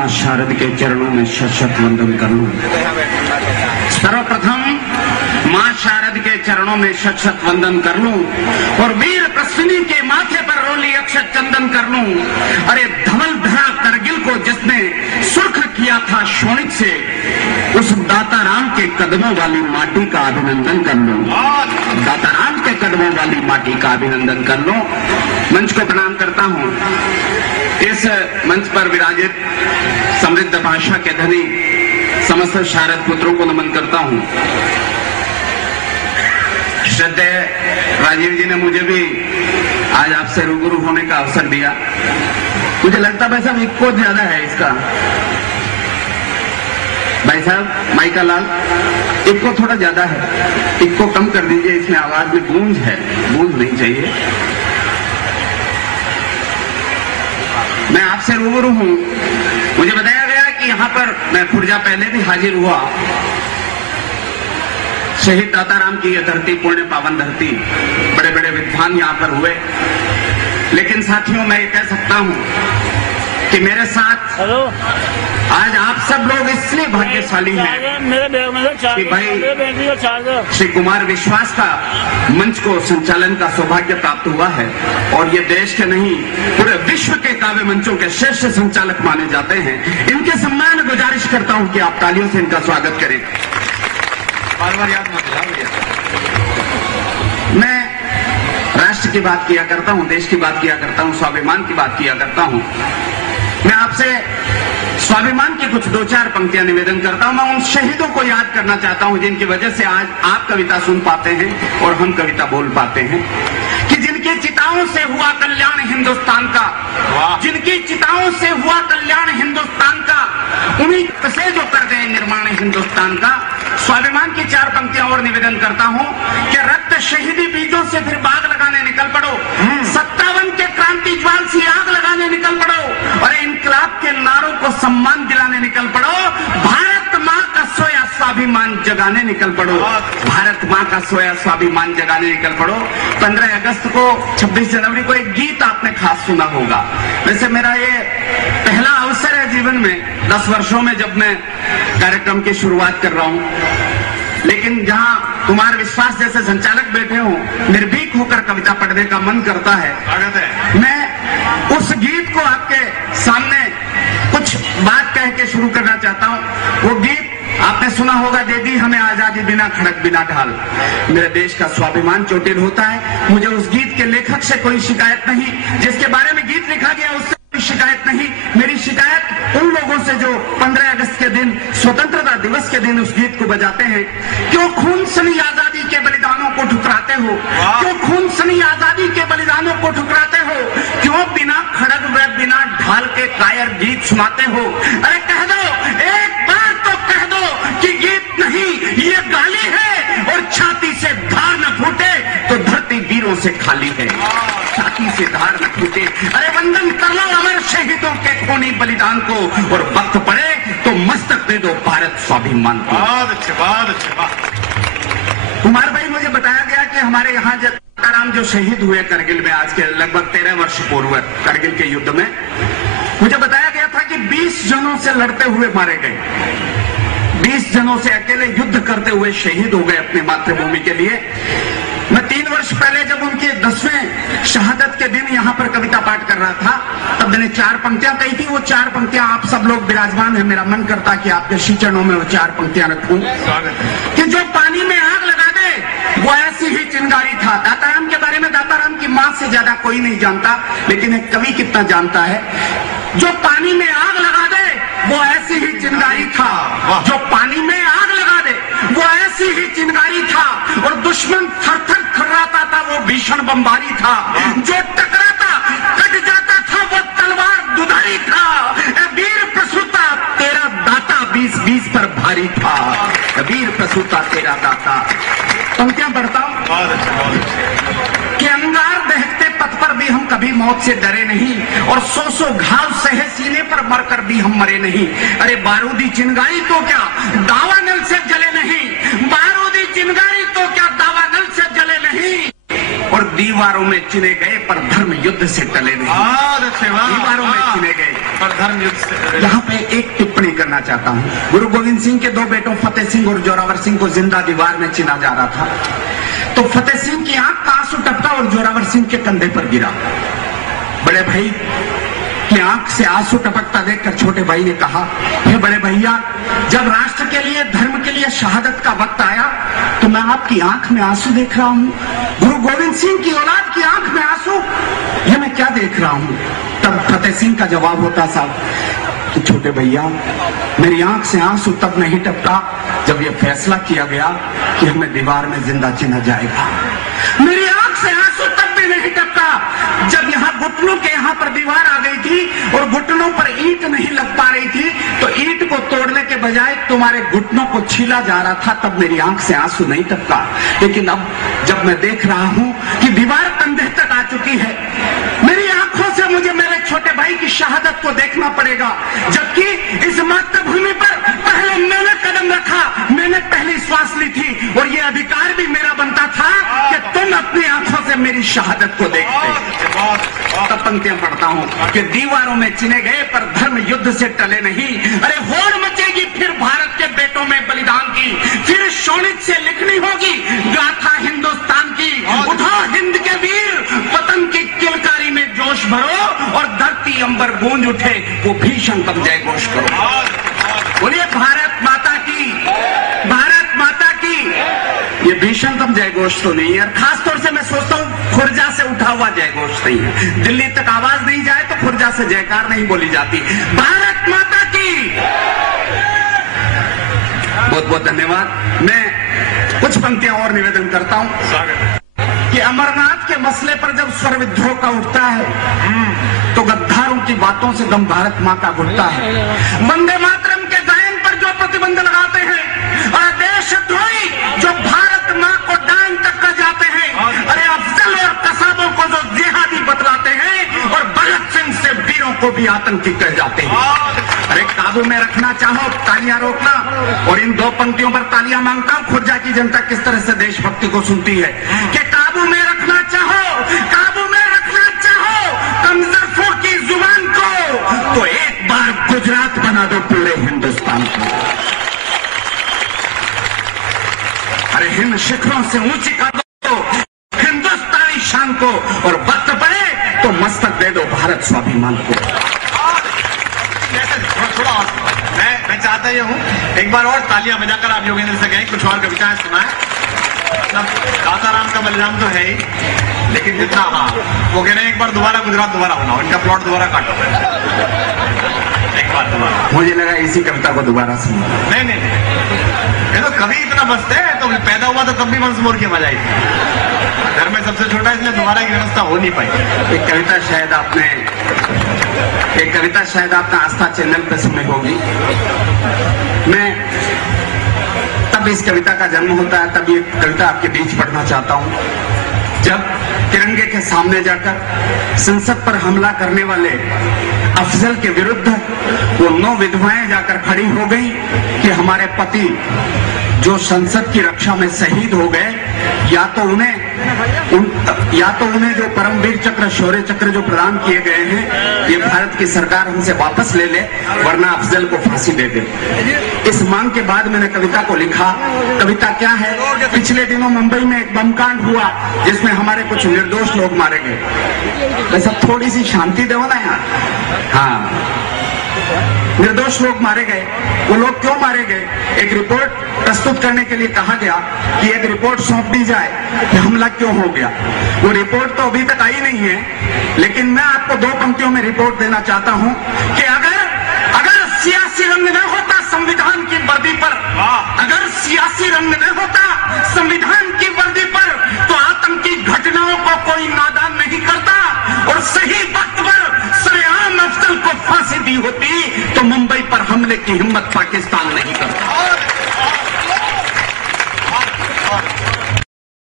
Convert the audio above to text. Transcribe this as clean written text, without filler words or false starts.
मां शारद के चरणों में शत वंदन कर लूं। सर्वप्रथम मां शारद के चरणों में शत वंदन कर लूं और वीर प्रश्नी के माथे पर रोली अक्षत चंदन कर लूं। अरे धवल धरा करगिल को जिसने सुर्ख किया था शोणित से, उस दाता राम के कदमों वाली माटी का अभिनंदन कर लूं। दाता राम के कदमों वाली माटी का अभिनंदन कर लूं। मंच को प्रणाम करता हूं। इस मंच पर विराजित समृद्ध भाषा के धनी समस्त शारद पुत्रों को नमन करता हूं। श्रद्धेय राजीव जी ने मुझे भी आज आपसे रूबरू होने का अवसर दिया। मुझे लगता है भाई साहब इक्को ज्यादा है इसका। भाई साहब माइका लाल, इक्को थोड़ा ज्यादा है, इक्को कम कर दीजिए, इसमें आवाज में गूंज है, गूंज नहीं चाहिए। मैं आपसे रूबरू हूं। मुझे बताया गया कि यहां पर मैं पुरजा पहले भी हाजिर हुआ। शहीद दाताराम की यह धरती, पुण्य पावन धरती, बड़े बड़े विद्वान यहां पर हुए। लेकिन साथियों, मैं ये कह सकता हूं कि मेरे साथ आज आप सब लोग इसलिए भाग्यशाली हैं कि भाई श्री कुमार विश्वास का मंच को संचालन का सौभाग्य प्राप्त हुआ है और ये देश के नहीं पूरे विश्व के काव्य मंचों के श्रेष्ठ संचालक माने जाते हैं। इनके सम्मान में गुजारिश करता हूं कि आप तालियों से इनका स्वागत करें। बार बार याद मत दिलाओ। मैं राष्ट्र की बात किया करता हूं, देश की बात किया करता हूं, स्वाभिमान की बात किया करता हूं। मैं आपसे स्वाभिमान की कुछ दो चार पंक्तियां निवेदन करता हूं। मैं उन शहीदों को याद करना चाहता हूं जिनकी वजह से आज आप कविता सुन पाते हैं और हम कविता बोल पाते हैं, कि जिनकी चिताओं से हुआ कल्याण हिंदुस्तान का, जिनकी चिताओं से हुआ कल्याण हिंदुस्तान का, उन्हीं से जो कर दे निर्माण हिंदुस्तान का। स्वाभिमान की चार पंक्तियां और निवेदन करता हूं कि रक्त शहीदी बीजों से फिर बाग लगाने निकल पड़ो, 57 के क्रांति ज्वाल से आग लगाने निकल पड़ो और इनकलाब के नारों को सम्मान दिलाने निकल पड़ो। भारत मां का सोया स्वाभिमान जगाने निकल पड़ो, भारत मां का सोया स्वाभिमान जगाने निकल पड़ो। 15 अगस्त को, 26 जनवरी को एक गीत आपने खास सुना होगा। वैसे मेरा ये पहला अवसर है जीवन में, 10 वर्षों में जब मैं कार्यक्रम की शुरुआत कर रहा हूं, लेकिन जहां कुमार विश्वास जैसे संचालक बैठे हों, निर्भीक होकर कविता पढ़ने का मन करता है। मैं उस गीत को आपके सामने कुछ बात कह के शुरू करना चाहता हूं। वो गीत आपने सुना होगा, दे दी हमें आजादी बिना खड़क बिना ढाल। मेरे देश का स्वाभिमान चोटिल होता है। मुझे उस गीत के लेखक से कोई शिकायत नहीं, जिसके बारे में गीत लिखा गया उससे कोई शिकायत नहीं। मेरी शिकायत उन लोगों से जो 15 अगस्त के दिन, स्वतंत्रता दिवस के दिन उस गीत को बजाते हैं। क्यों खून सनी आजादी के बलिदानों को ठुकराते हो? क्यों खून सनी आजादी के बलिदानों को ठुकराते हो? क्यों बिना खड़ग व बिना ढाल के कायर गीत सुनाते हो? अरे कह दो, एक बार तो कह दो कि गीत नहीं ये गाली है, और छाती से धार न फूटे तो धरती वीरों से खाली है। छाती से धार न फूटे। अरे वंदन कर लो अमर शहीदों के खूनी बलिदान को, और वक्त पड़े तो मस्तक दे दो भारत स्वाभिमान को। बहुत अच्छे, बहुत अच्छे। कुमार भाई, मुझे बताया गया कि हमारे यहाँ दाताराम जो शहीद हुए करगिल में, आज के लगभग 13 वर्ष पूर्व करगिल के युद्ध में, मुझे बताया गया था कि 20 जनों से लड़ते हुए मारे गए। 20 जनों से अकेले युद्ध करते हुए शहीद हो गए अपनी मातृभूमि के लिए। मैं 3 वर्ष पहले जब उनके 10वें शहादत के दिन यहाँ पर कविता पाठ कर रहा था, तब मैंने 4 पंक्तियां कही थी। वो 4 पंक्तियां आप सब लोग विराजमान हैं। मेरा मन करता कि आपके श्री चरणों में वो 4 पंक्तियां रखूं कि जो पानी में आग लगा दे वो ऐसी ही चिंगारी था। दाताराम के बारे में दाताराम की मां से ज्यादा कोई नहीं जानता, लेकिन एक कवि कितना जानता है। जो पानी में आग लगा दे वो ऐसी ही चिंगारी था, जो पानी में आग लगा दे वो ऐसी ही चिंगारी था, और दुश्मन थर-थर थर्राता था वो भीषण बमबारी था। जो टकराता कट जाता था वो तलवार दुधारी था। वीर प्रसूता तेरा दाता 20-20 पर भारी था। वीर प्रसूता तेरा दाता। पंक्तियां बढ़ता हूं कि अंगार दहकते पथ पर भी हम कभी मौत से डरे नहीं, और 100 घाव सहे सीने पर मरकर भी हम मरे नहीं। अरे बारूदी चिंगारी तो क्या दावानल से जले नहीं, बारूदी चिंगारी तो क्या दावानल से जले नहीं। और दीवारों में चिने गए पर धर्म युद्ध से टले नहीं। दीवारों में चिने गए पर धर्म युद्ध से। यहाँ पे एक टिप्पणी करना चाहता हूँ। गुरु गोविंद सिंह के दो बेटों फतेह सिंह और जोरावर सिंह को जिंदा दीवार में चिना जा रहा था, तो फतेह सिंह की आंख का आंसू टपका और जोरावर सिंह के कंधे पर गिरा। बड़े भाई की आंख से आंसू टपकता देखकर छोटे भाई ने कहा, हे बड़े भैया, जब राष्ट्र के लिए, धर्म के लिए शहादत का वक्त आया तो मैं आपकी आंख में आंसू देख रहा हूँ। गुरु गोविंद सिंह की औलाद की आंख में आंसू, ये मैं क्या देख रहा हूँ? तब फतेह सिंह का जवाब होता, साहब कि छोटे भैया, मेरी आंख से आंसू तब नहीं टपका जब यह फैसला किया गया कि हमें दीवार में जिंदा चिना जाएगा। मेरी आंख से आंसू तब भी नहीं टपका जब यहाँ घुटनों के यहाँ पर दीवार आ गई थी और घुटनों पर ईंट नहीं लग पा रही थी, तो ईंट को तोड़ने के बजाय तुम्हारे घुटनों को छीला जा रहा था, तब मेरी आंख से आंसू नहीं टपका। लेकिन अब जब मैं देख रहा हूँ कि दीवार कंधे तक आ चुकी है, मेरी आंखों से मुझे मेरे छोटे भाई की शहादत को देखना पड़ेगा, जबकि इस मातृभूमि पर पहले मैंने कदम रखा, मैंने पहली श्वास ली थी और ये अधिकार भी मेरा बनता था कि तुम अपनी आंखों से मेरी शहादत को देखते। तब पंक्तियां पढ़ता हूँ कि दीवारों में चिने गए पर धर्म युद्ध से टले नहीं। अरे होड़ मचेगी फिर भारत के बेटों में बलिदान की, फिर शोणित से लिखनी होगी गाथा हिंदुस्तान की। उठाओ हिंद के वीर, पतन की किलकारी में जोश भरो और धरती अंबर गूंज उठे, वो भीषणतम जय घोष करो। बोलिए भारत माता की, भारत माता की। ये भीषणतम जय घोष तो नहीं है, और खासतौर से मैं सोचता हूँ खुर्जा से उठा हुआ जय घोष नहीं है। दिल्ली तक आवाज नहीं जाए तो खुर्जा से जयकार नहीं बोली जाती। भारत माता की बहुत बहुत धन्यवाद। मैं कुछ पंक्तियां और निवेदन करता हूं कि अमरनाथ के मसले पर जब स्वर विद्रोह का उठता है तो गद्दारों की बातों से दम भारत माँ का घुटता है। वंदे मातरम के गायन पर जो प्रतिबंध लगाते हैं और देशद्रोही जो भारत माँ को डांग तक कर जाते हैं, अरे अफजल और कसाबों को जो जिहादी बतलाते हैं और भगत सिंह से वीरों को भी आतंकी कह जाते हैं। अरे काबू में रखना चाहो तालियां रोकना। और इन दो पंक्तियों पर तालियां मांगता हूं। खुर्जा की जनता किस तरह से देशभक्ति को सुनती है कि काबू में रखना चाहो, काबू में रखना चाहो कमजोर की जुबान को, तो एक बार गुजरात बना दो पूरे हिंदुस्तान को। अरे हिंद शिखरों से ऊंची कर दो हिंदुस्तानी शान को, और वक्त पड़े तो मस्तक दे दो भारत स्वाभिमान को। थोड़ा और मैं चाहता ये हूँ एक बार और तालियां बजाकर आप योगेंद्र से कहें, कुछ और कविताएं सुनाएं। मतलब दाताराम का बलिदान तो है ही, लेकिन जितना वो कह रहे हैं एक बार दोबारा गुजरात दोबारा बनाओ, इनका प्लॉट दोबारा काटो, एक बार दोबारा। मुझे लगा इसी कविता को दोबारा सुनो। नहीं, ये तो कभी इतना बसते हैं, तो पैदा हुआ तो तब भी वंश मोर की मजा आई थी। घर में सबसे छोटा, इसलिए दोबारा की व्यवस्था हो नहीं पाई। एक कविता शायद आपने आस्था चैनल पर सुनी होगी। मैं तब इस कविता का जन्म होता है, तब ये कविता आपके बीच पढ़ना चाहता हूं। जब तिरंगे के सामने जाकर संसद पर हमला करने वाले अफजल के विरुद्ध वो 9 विधवाएं जाकर खड़ी हो गई कि हमारे पति जो संसद की रक्षा में शहीद हो गए, या तो उन्हें जो परमवीर चक्र, शौर्य चक्र जो प्रदान किए गए हैं, ये भारत की सरकार हमसे वापस ले ले, वरना अफजल को फांसी दे दे। इस मांग के बाद मैंने कविता को लिखा। कविता क्या है? पिछले दिनों मुंबई में एक बम कांड हुआ जिसमें हमारे कुछ निर्दोष लोग मारे गए। वैसा थोड़ी सी शांति दो ना यार। हाँ, निर्दोष लोग मारे गए। वो लोग क्यों मारे गए? एक रिपोर्ट प्रस्तुत करने के लिए कहा गया कि एक रिपोर्ट सौंप दी जाए कि हमला क्यों हो गया। वो रिपोर्ट तो अभी तक आई नहीं है, लेकिन मैं आपको 2 पंक्तियों में रिपोर्ट देना चाहता हूं कि अगर सियासी रंग न होता संविधान की वर्दी पर, अगर सियासी रंग न होता संविधान की वर्दी पर, तो आतंकी घटनाओं को कोई नादान नहीं करता और सही वक्त पर सरेआम अफजल को फांसी दी होती, तो मुंबई पर हमले की हिम्मत पाकिस्तान